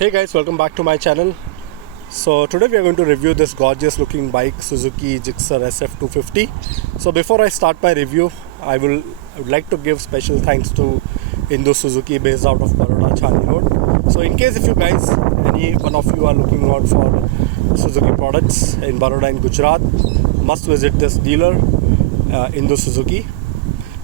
Hey guys, welcome back to my channel. So today we are going to review this gorgeous looking bike, Suzuki Gixxer SF250. So before I start my review, I would like to give special thanks to Indu Suzuki based out of Vadodara, Channi Road. So in case if you guys, any one of you are looking out for Suzuki products in Vadodara in Gujarat, must visit this dealer, Indu Suzuki.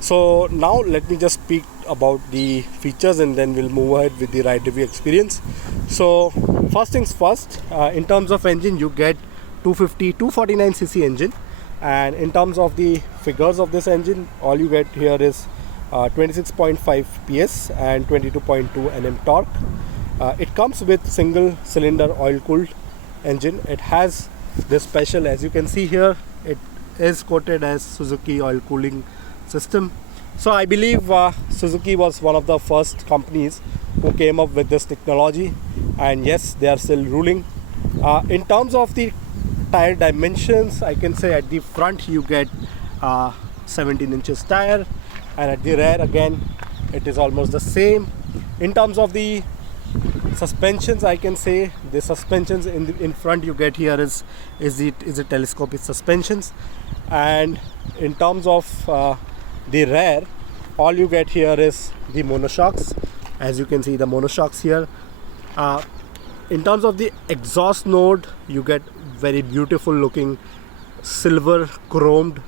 So now let me just speak about the features and then we'll move ahead with the ride review experience. So first things first, in terms of engine you get 249cc engine, and in terms of the figures of this engine, all you get here is 26.5 PS and 22.2 Nm torque. It comes with single cylinder oil cooled engine. It has this special, as you can see here, it is quoted as Suzuki oil cooling system. So I believe Suzuki was one of the first companies who came up with this technology, and yes, they are still ruling. In terms of the tire dimensions, I can say at the front you get 17 inches tire, and at the rear again it is almost the same. In terms of the suspensions, I can say the suspensions in front you get here is a telescopic suspensions, and in terms of the rear, all you get here is the monoshocks. As you can see, the monoshocks here. In terms of the exhaust node, you get very beautiful looking silver chromed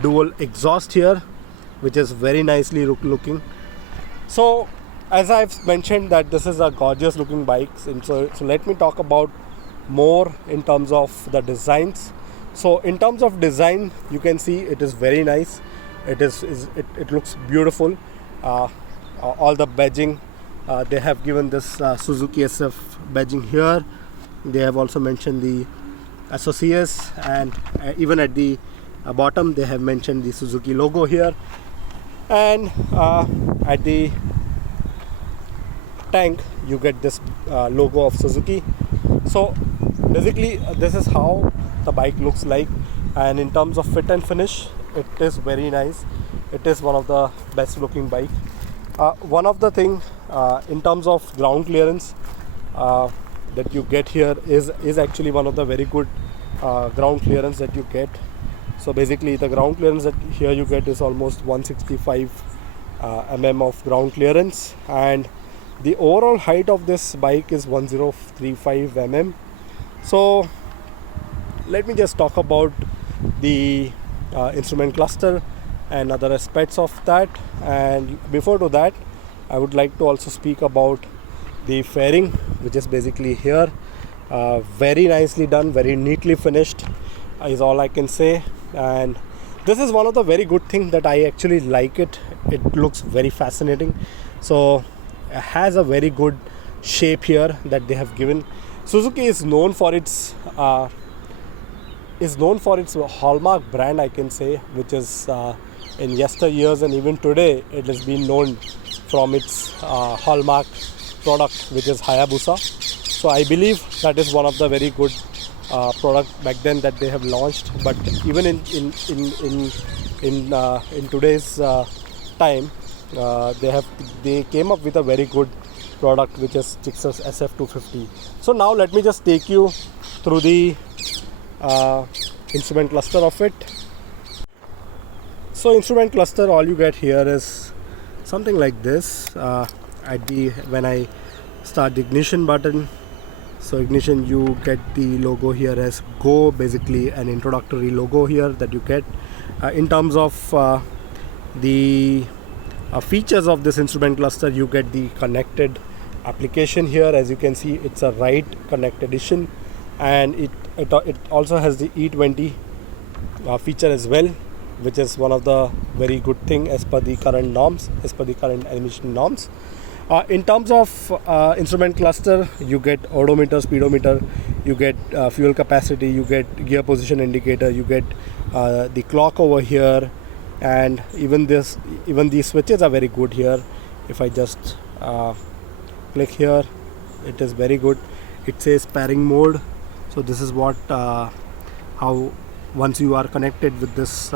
dual exhaust here, which is very nicely looking. So as I've mentioned that this is a gorgeous looking bike, and so let me talk about more in terms of the designs. So in terms of design, you can see it is very nice. It looks beautiful. All the badging, they have given this Suzuki SF badging here. They have also mentioned the associates, and even at the bottom they have mentioned the Suzuki logo here, and at the tank you get this logo of Suzuki. So basically this is how the bike looks like, and in terms of fit and finish, it is very nice. It is one of the best looking bike. One of the thing in terms of ground clearance that you get here is actually one of the very good ground clearance that you get. So basically the ground clearance that here you get is almost 165 mm of ground clearance, and the overall height of this bike is 1035 mm. So let me just talk about the instrument cluster and other aspects of that, and before to that I would like to also speak about the fairing, which is basically here. Very nicely done, very neatly finished is all I can say, and this is one of the very good things that I actually like it. It looks very fascinating. So it has a very good shape here that they have given. Suzuki is known for its hallmark brand, I can say, which is in yesteryears and even today it has been known from its hallmark product, which is Hayabusa. So I believe that is one of the very good product back then that they have launched. But even in today's time, they came up with a very good product, which is Gixxer SF250. So now let me just take you through the instrument cluster of it. So instrument cluster, all you get here is something like this. When I start the ignition button, so ignition, you get the logo here as Go, basically an introductory logo here that you get. In terms of the features of this instrument cluster, you get the connected application here. As you can see, it's a Ride Connect edition, and it also has the E20 feature as well, which is one of the very good thing as per the current norms, as per the current emission norms. In terms of instrument cluster, you get odometer, speedometer, you get fuel capacity, you get gear position indicator, you get the clock over here, and even these switches are very good here. If I just click here, it is very good. It says pairing mode. So this is what how once you are connected with this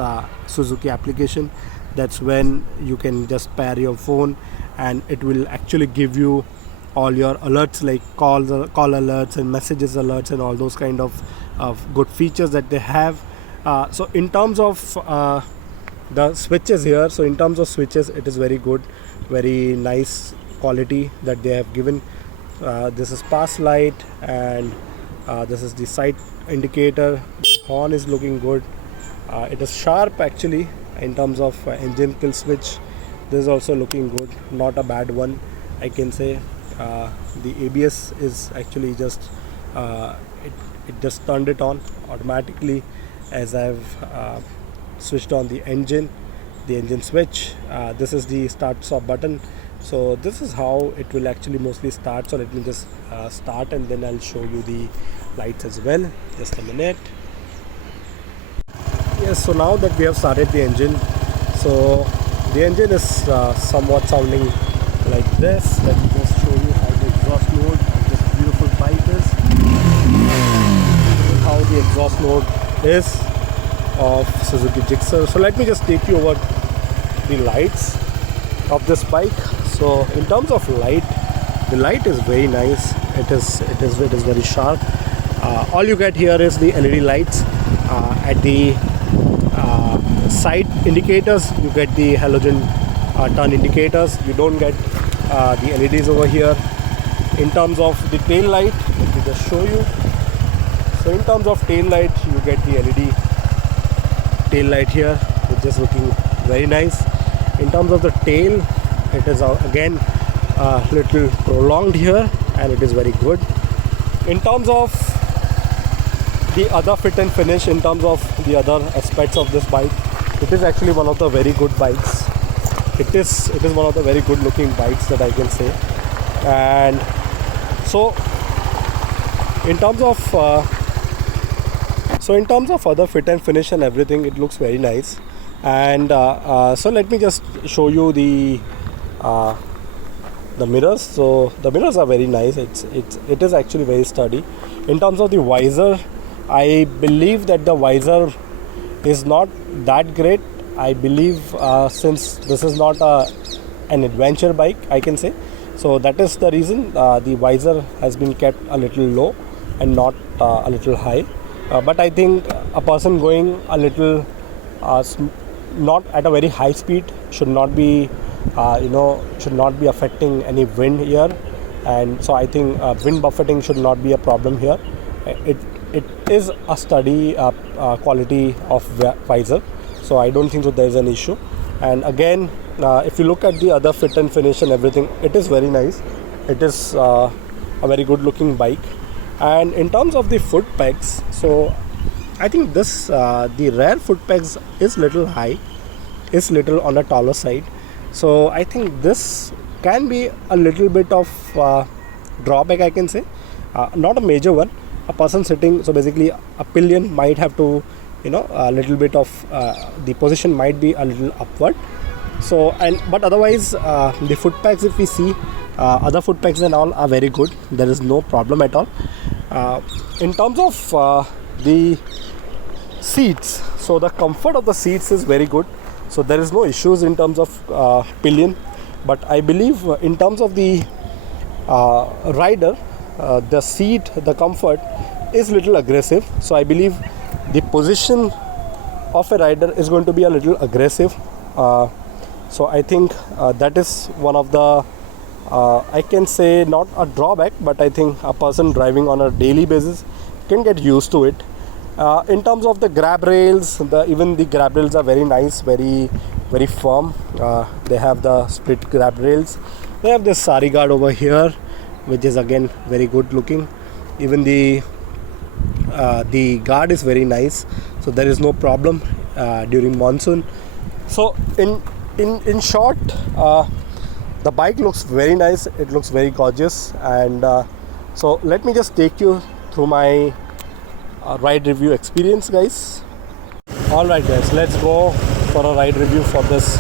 Suzuki application, that's when you can just pair your phone, and it will actually give you all your alerts like call alerts and messages alerts and all those kind of good features that they have. So in terms of the switches here, so in terms of switches, it is very good, very nice quality that they have given. This is pass light, and this is the side indicator. The horn is looking good. It is sharp actually in terms of engine kill switch. This is also looking good, not a bad one, I can say. The ABS is actually just it just turned it on automatically as I've switched on the engine switch. This is the start stop button. So this is how it will actually mostly start. So let me just start, and then I'll show you the lights as well. Just a minute. Yes, so now that we have started the engine, so the engine is somewhat sounding like this. Let me just show you how the exhaust load of this beautiful bike is. How the exhaust load is of Suzuki Gixxer. So let me just take you over the lights of this bike. So in terms of light, the light is very nice. It is very sharp. All you get here is the LED lights. At the side indicators, you get the halogen turn indicators. You don't get the LEDs over here. In terms of the tail light, let me just show you. So in terms of tail light, you get the LED tail light here, which is looking very nice. In terms of the tail, it is again a little prolonged here, and it is very good. In terms of the other fit and finish, in terms of the other aspects of this bike, it is actually one of the very good bikes. It is one of the very good looking bikes that I can say. And so in terms of other fit and finish and everything, it looks very nice. And so let me just show you the mirrors. So the mirrors are very nice. It is actually very sturdy. In terms of the visor, I believe that the visor is not that great. I believe since this is not an adventure bike, I can say, so that is the reason the visor has been kept a little low and not a little high. But I think a person going a little not at a very high speed should not be affecting any wind here, and so I think wind buffeting should not be a problem here. It is a sturdy quality of visor, so I don't think so there is an issue. And again, if you look at the other fit and finish and everything, it is very nice. It is a very good looking bike. And in terms of the foot pegs, so I think this the rear foot pegs is little high, is little on a taller side. So I think this can be a little bit of drawback, I can say, not a major one. A person sitting, so basically a pillion might have to, a little bit of the position might be a little upward. So but otherwise the foot pegs, if we see other foot pegs and all are very good. There is no problem at all. In terms of the seats, so the comfort of the seats is very good. So there is no issues in terms of pillion. But I believe in terms of the rider, the seat, the comfort is little aggressive. So I believe the position of a rider is going to be a little aggressive. So I think that is one of the I can say not a drawback, but I think a person driving on a daily basis can get used to it. In terms of the grab rails, even the grab rails are very nice, very firm. They have the split grab rails. They have this sari guard over here, which is again very good looking. Even the guard is very nice, so there is no problem during monsoon. So in short, the bike looks very nice. It looks very gorgeous. And so let me just take you through my ride review experience, guys. Alright guys, let's go for a ride review for this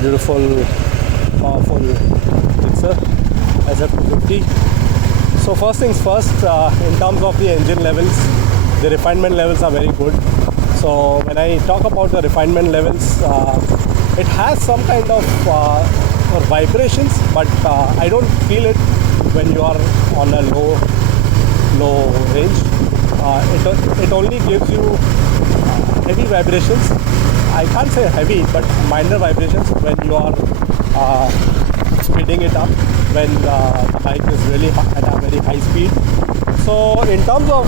beautiful powerful Gixxer SF250. So first things first, in terms of the engine levels, the refinement levels are very good. So when I talk about the refinement levels, it has some kind of or vibrations, but I don't feel it when you are on a low range. It only gives you heavy vibrations. I can't say heavy, but minor vibrations when you are speeding it up, when the bike is really at a very high speed. So in terms of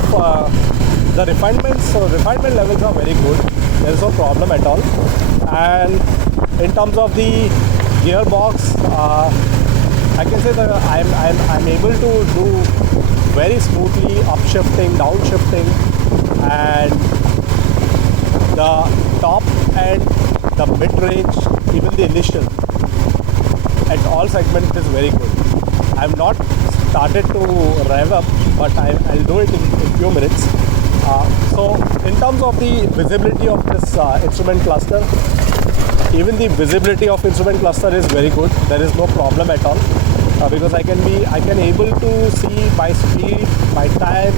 the refinements, so refinement levels are very good. There is no problem at all. And in terms of the gearbox, I can say that I'm able to do very smoothly upshifting, downshifting, and the top and the mid-range, even the initial, at all segments is very good. I'm not started to rev up, but I'll do it in a few minutes. So in terms of the visibility of this instrument cluster, even the visibility of instrument cluster is very good. There is no problem at all, because I can able to see my speed, my time,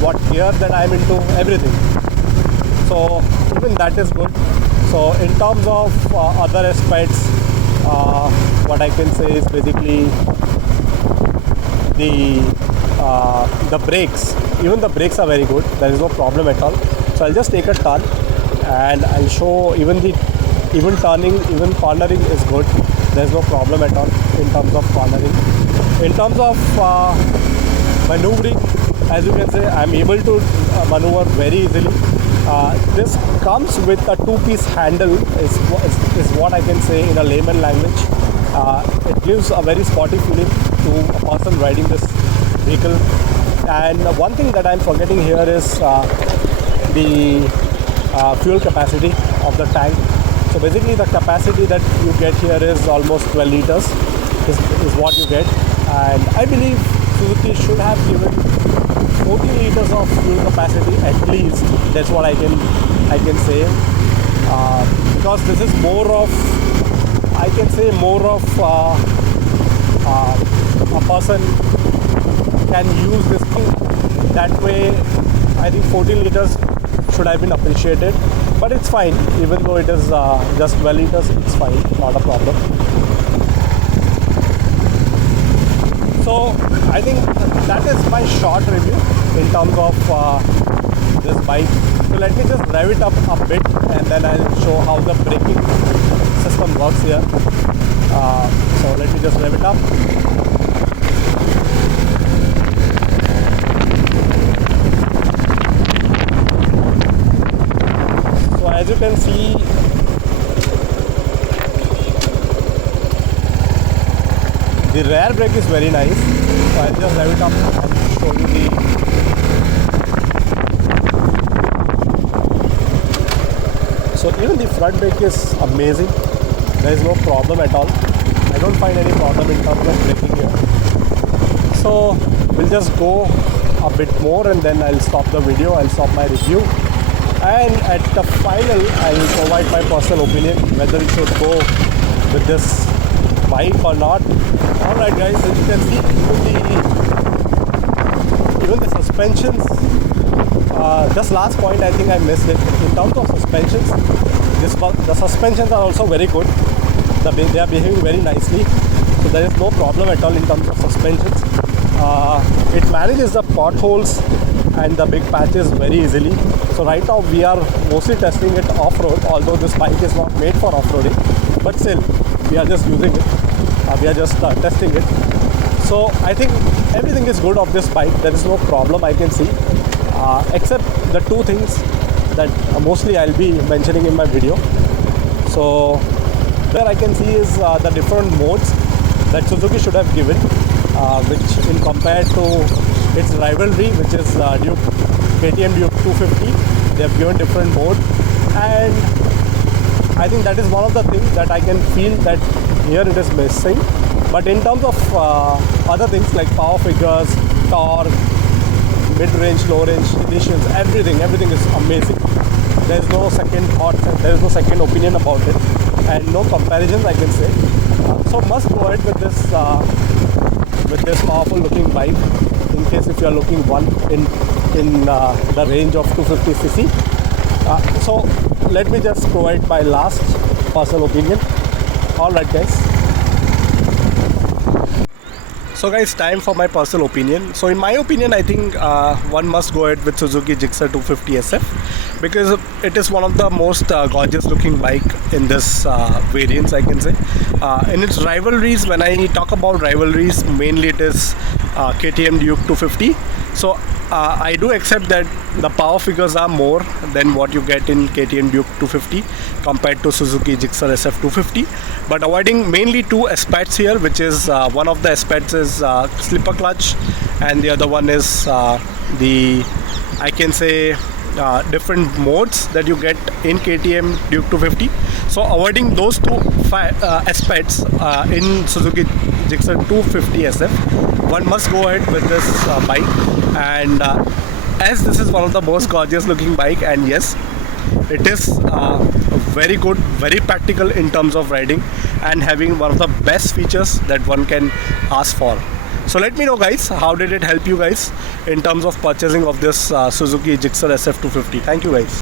what gear that I'm into, everything. So even that is good. So in terms of other aspects, what I can say is basically the brakes. Even the brakes are very good. There is no problem at all. So I'll just take a turn and I'll show even turning, even cornering is good. There's no problem at all in terms of cornering. In terms of maneuvering, as you can say, I'm able to maneuver very easily. This comes with a two-piece handle is what I can say in a layman language. It gives a very sporty feeling to a person riding this vehicle. And one thing that I'm forgetting here is the fuel capacity of the tank. So basically the capacity that you get here is almost 12 liters is what you get. And I believe Suzuki should have given 14 liters of fuel capacity at least. That's what I can say, because this is more of, I can say, more of a person can use this thing. That way I think 14 liters should have been appreciated, but it's fine. Even though it is just 12 liters, it's fine, not a problem. So I think that is my short review in terms of this bike. So let me just rev it up a bit and then I'll show how the braking system works here. So let me just rev it up. So as you can see, the rear brake is very nice. So I'll just rev it up and show you the. So even the front brake is amazing. There is no problem at all. I don't find any problem in terms of braking here. So we'll just go a bit more and then I'll stop the video. I'll stop my review. And at the final, I'll provide my personal opinion whether we should go with this bike or not. Alright guys, as you can see, even the suspensions, just last point I think I missed it. In terms of suspensions, the suspensions are also very good. They are behaving very nicely. So there is no problem at all in terms of suspensions. It manages the potholes and the big patches very easily. So right now we are mostly testing it off-road, although this bike is not made for off-roading, but still we are just using it. We are just testing it. So I think everything is good of this bike. There is no problem I can see, except the two things that mostly I'll be mentioning in my video. So there I can see is the different modes that Suzuki should have given, which in compared to its rivalry, which is KTM Duke 250, they have given different mode, and I think that is one of the things that I can feel that here it is missing. But in terms of other things like power figures, torque, mid-range, low-range, initials, everything is amazing. There is no second thought, there is no second opinion about it, and no comparisons I can say. So must go ahead with this powerful looking bike in case if you are looking one in the range of 250cc. So let me just provide my last personal opinion. Alright guys, So guys, time for my personal opinion. So in my opinion, I think one must go ahead with Suzuki Gixxer 250 SF because it is one of the most gorgeous looking bike in this variants, I can say. In its rivalries, when I talk about rivalries, mainly it is KTM Duke 250. So I do accept that the power figures are more than what you get in KTM Duke 250 compared to Suzuki Gixxer SF 250, but avoiding mainly two aspects here, which is one of the aspects is slipper clutch, and the other one is the, I can say, different modes that you get in KTM Duke 250. So avoiding those two aspects in Suzuki Gixxer 250 SF, one must go ahead with this bike. And as this is one of the most gorgeous looking bike, and yes, it is very good, very practical in terms of riding, and having one of the best features that one can ask for. So let me know guys, how did it help you guys in terms of purchasing of this Suzuki Gixxer SF 250. Thank you guys.